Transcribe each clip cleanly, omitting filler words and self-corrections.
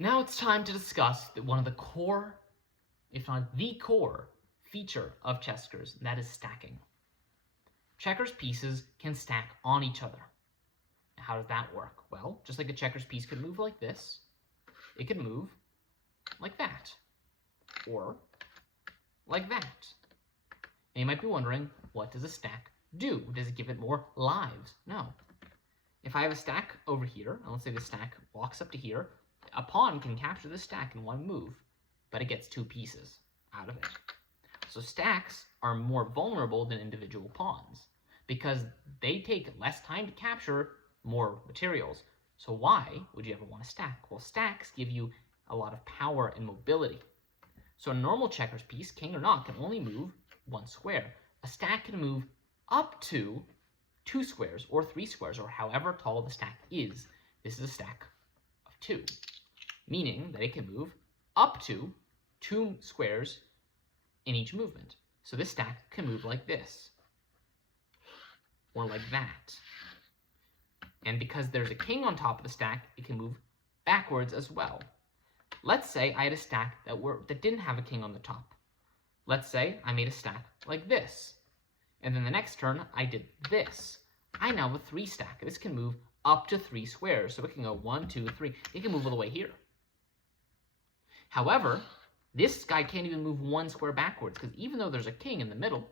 Now it's time to discuss one of the core, if not the core, feature of Chessckers, and that is stacking. Checkers pieces can stack on each other. Now, how does that work? Well, just like a checkers piece could move like this, it could move like that, or like that. And you might be wondering, what does a stack do? Does it give it more lives? No. If I have a stack over here, and let's say the stack walks up to here, a pawn can capture this stack in one move, but it gets two pieces out of it. So stacks are more vulnerable than individual pawns because they take less time to capture more materials. So why would you ever want to stack? Well, stacks give you a lot of power and mobility. So a normal checkers piece, king or not, can only move one square. A stack can move up to 2 squares or 3 squares or however tall the stack is. This is a stack of 2, meaning that it can move up to 2 squares in each movement. So this stack can move like this or like that. And because there's a king on top of the stack, it can move backwards as well. Let's say I had a stack that didn't have a king on the top. Let's say I made a stack like this. And then the next turn, I did this. I now have a 3 stack. This can move up to 3 squares. So it can go 1, 2, 3. It can move all the way here. However, this guy can't even move 1 square backwards because even though there's a king in the middle,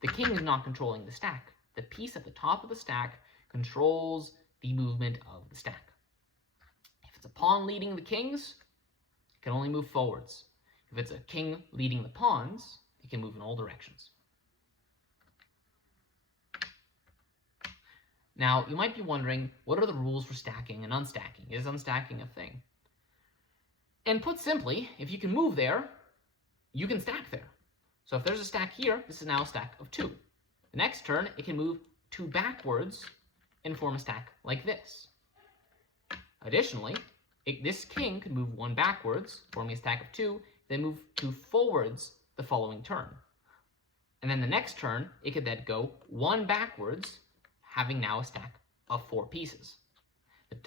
the king is not controlling the stack. The piece at the top of the stack controls the movement of the stack. If it's a pawn leading the kings, it can only move forwards. If it's a king leading the pawns, it can move in all directions. Now, you might be wondering, what are the rules for stacking and unstacking? Is unstacking a thing? And put simply, if you can move there, you can stack there. So if there's a stack here, this is now a stack of 2. The next turn, it can move 2 backwards and form a stack like this. Additionally, this king could move 1 backwards, forming a stack of 2, then move 2 forwards the following turn. And then the next turn, it could then go 1 backwards, having now a stack of 4 pieces.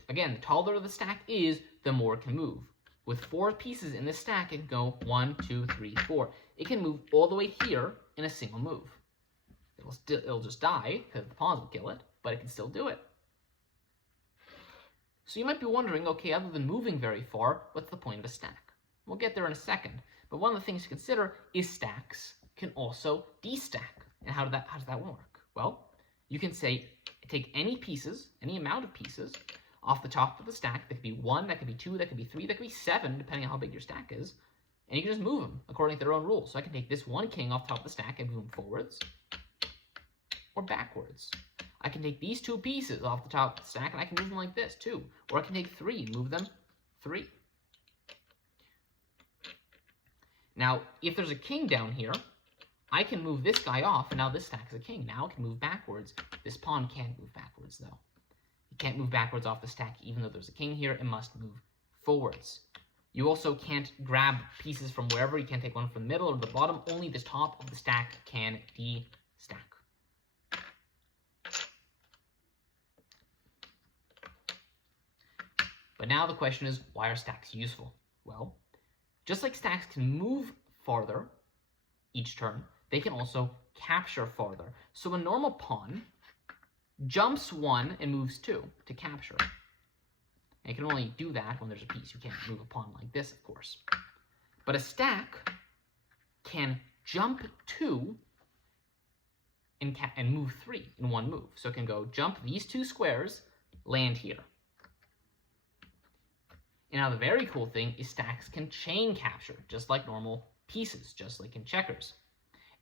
Again, the taller the stack is, the more it can move. With 4 pieces in this stack, it can go 1, 2, 3, 4. It can move all the way here in a single move. It'll just die, because the pawns will kill it, but it can still do it. So you might be wondering, okay, other than moving very far, what's the point of a stack? We'll get there in a second. But one of the things to consider is stacks can also destack. And how does that work? Well, you can say, take any pieces, any amount of pieces, off the top of the stack. That could be 1, that could be 2, that could be 3, that could be 7, depending on how big your stack is. And you can just move them according to their own rules. So I can take this 1 king off the top of the stack and move them forwards or backwards. I can take these 2 pieces off the top of the stack and I can move them like this too. Or I can take 3 and move them 3. Now, if there's a king down here, I can move this guy off, and now this stack is a king. Now it can move backwards. This pawn can't move backwards, though. It can't move backwards off the stack, even though there's a king here. It must move forwards. You also can't grab pieces from wherever. You can't take one from the middle or the bottom. Only the top of the stack can de-stack. But now the question is, why are stacks useful? Well, just like stacks can move farther each turn, they can also capture farther. So a normal pawn jumps 1 and moves 2 to capture. And it can only do that when there's a piece. You can't move a pawn like this, of course. But a stack can jump 2 and move 3 in one move. So it can go jump these 2 squares, land here. And now the very cool thing is stacks can chain capture, just like normal pieces, just like in checkers.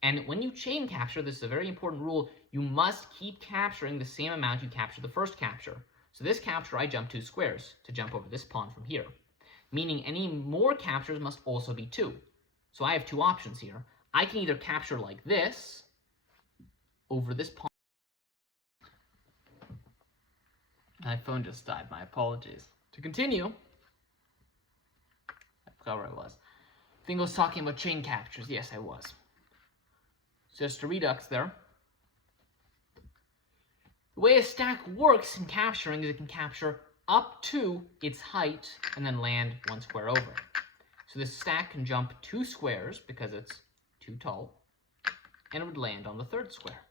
And when you chain capture, this is a very important rule, you must keep capturing the same amount you captured the first capture. So this capture, I jump 2 squares to jump over this pawn from here, meaning any more captures must also be 2. So I have 2 options here. I can either capture like this over this pawn. My phone just died, my apologies. To continue, I forgot where I was. I think I was talking about chain captures. Yes, I was. Just a redux there. The way a stack works in capturing is it can capture up to its height and then land 1 square over. So this stack can jump 2 squares because it's too tall, and it would land on the 3rd square.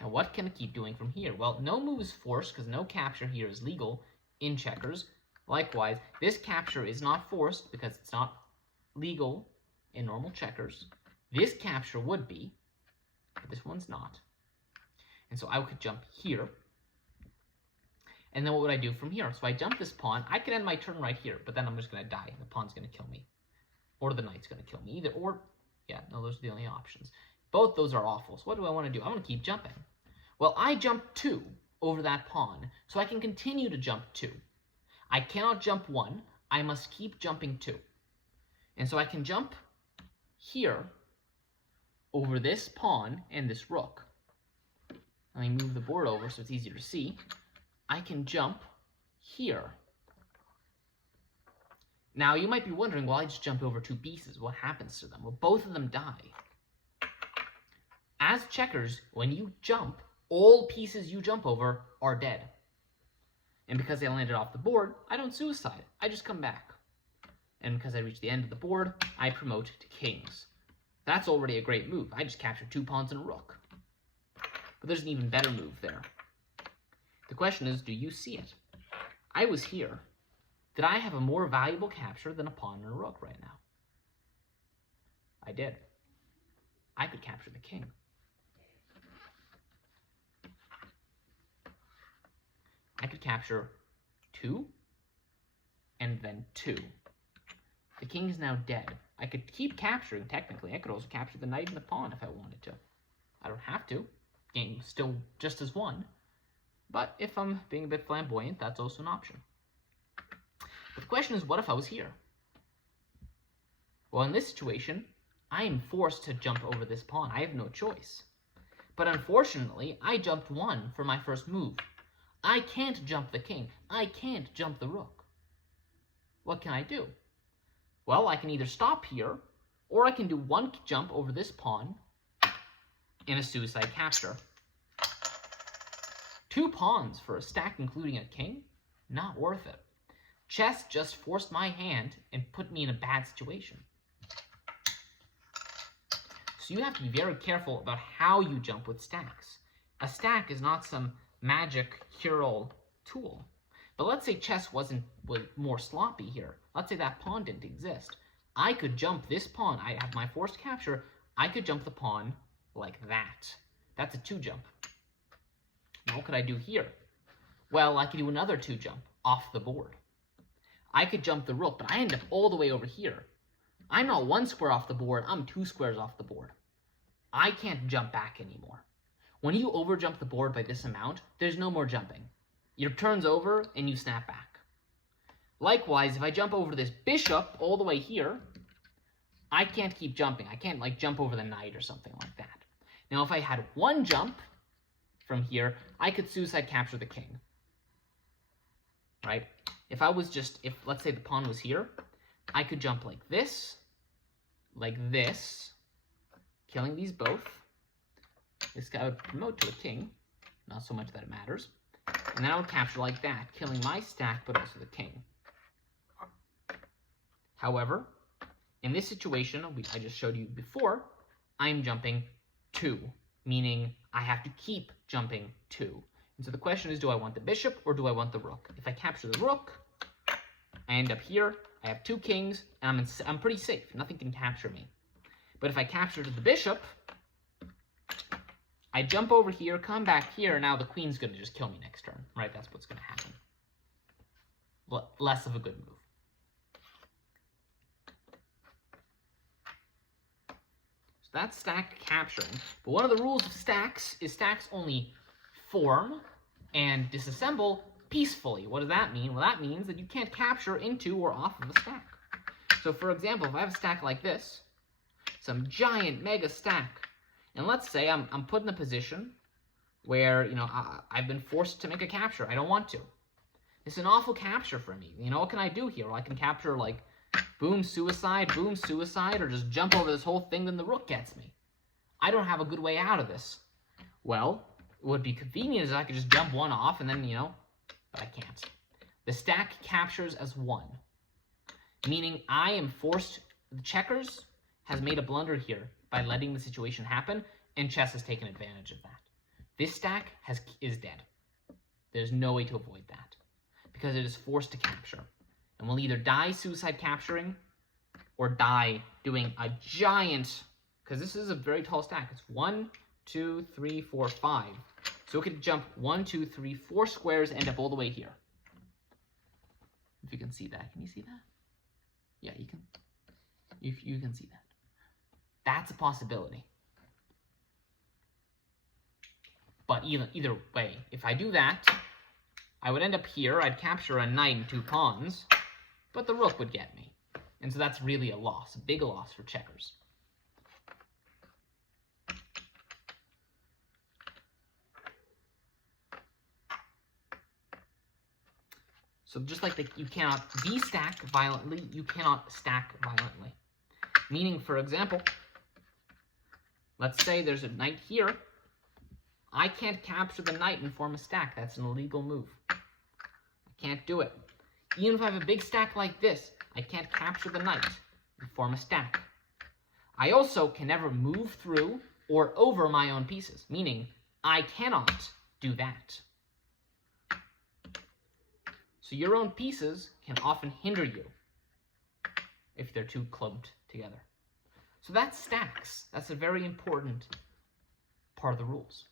Now what can it keep doing from here? Well, no move is forced because no capture here is legal in checkers. Likewise, this capture is not forced because it's not legal in normal checkers. This capture would be, but this one's not. And so I could jump here. And then what would I do from here? So I jump this pawn. I could end my turn right here, but then I'm just going to die. The pawn's going to kill me. Or the knight's going to kill me. Either or. Yeah, no, those are the only options. Both those are awful. So what do I want to do? I want to keep jumping. Well, I jumped 2 over that pawn, so I can continue to jump 2. I cannot jump 1. I must keep jumping 2. And so I can jump here over this pawn and this rook. Let me move the board over so it's easier to see. I can jump here. Now, you might be wondering, well, I just jumped over 2 pieces. What happens to them? Well, both of them die. As checkers, when you jump, all pieces you jump over are dead. And because they landed off the board, I don't suicide. I just come back. And because I reach the end of the board, I promote to kings. That's already a great move. I just captured 2 pawns and a rook. But there's an even better move there. The question is, do you see it? I was here. Did I have a more valuable capture than a pawn and a rook right now? I did. I could capture the king. I could capture 2 and then 2. The king is now dead. I could keep capturing, technically. I could also capture the knight and the pawn if I wanted to. I don't have to. Game still just as won. But if I'm being a bit flamboyant, that's also an option. But the question is, what if I was here? Well, in this situation, I am forced to jump over this pawn. I have no choice. But unfortunately, I jumped 1 for my first move. I can't jump the king. I can't jump the rook. What can I do? Well, I can either stop here, or I can do 1 jump over this pawn in a suicide capture. 2 pawns for a stack including a king? Not worth it. Chess just forced my hand and put me in a bad situation. So you have to be very careful about how you jump with stacks. A stack is not some magic cure-all tool. But let's say chess was more sloppy here. Let's say that pawn didn't exist. I could jump this pawn. I have my forced capture. I could jump the pawn like that. That's a 2 jump. Now what could I do here? Well, I could do another 2 jump off the board. I could jump the rook, but I end up all the way over here. I'm not 1 square off the board. I'm 2 squares off the board. I can't jump back anymore. When you overjump the board by this amount, there's no more jumping. Your turn's over, and you snap back. Likewise, if I jump over this bishop all the way here, I can't keep jumping. I can't, like, jump over the knight or something like that. Now, if I had 1 jump from here, I could suicide capture the king. Right? If let's say the pawn was here, I could jump like this, killing these both. This guy would promote to a king, not so much that it matters. And then I would capture like that, killing my stack, but also the king. However, in this situation, I just showed you before, I'm jumping 2, meaning I have to keep jumping 2. And so the question is, do I want the bishop or do I want the rook? If I capture the rook, I end up here, I have 2 kings, and I'm pretty safe. Nothing can capture me. But if I capture the bishop, I jump over here, come back here, and now the queen's going to just kill me next turn, right? That's what's going to happen. Less of a good move. So that's stack capturing. But one of the rules of stacks is stacks only form and disassemble peacefully. What does that mean? Well, that means that you can't capture into or off of a stack. So for example, if I have a stack like this, some giant mega stack, and let's say I'm put in a position where, I've been forced to make a capture. I don't want to. It's an awful capture for me. What can I do here? Well, I can capture, like, boom, suicide, or just jump over this whole thing, then the rook gets me. I don't have a good way out of this. Well, what would be convenient is I could just jump 1 off and then, but I can't. The stack captures as 1, meaning I am forced, the checkers has made a blunder here by letting the situation happen, and chess has taken advantage of that. This stack is dead. There's no way to avoid that, because it is forced to capture, and will either die suicide capturing, or die doing a giant, because this is a very tall stack. It's 1, 2, 3, 4, 5. So it could jump 1, 2, 3, 4 squares, end up all the way here. If you can see that. Can you see that? Yeah, you can. You can see that. That's a possibility. But either way, if I do that, I would end up here. I'd capture a knight and 2 pawns, but the rook would get me. And so that's really a loss, a big loss for checkers. So just like you cannot de-stack violently, you cannot stack violently. Meaning, for example, let's say there's a knight here. I can't capture the knight and form a stack. That's an illegal move. I can't do it. Even if I have a big stack like this, I can't capture the knight and form a stack. I also can never move through or over my own pieces, meaning I cannot do that. So your own pieces can often hinder you if they're too clumped together. So that's stacks. That's a very important part of the rules.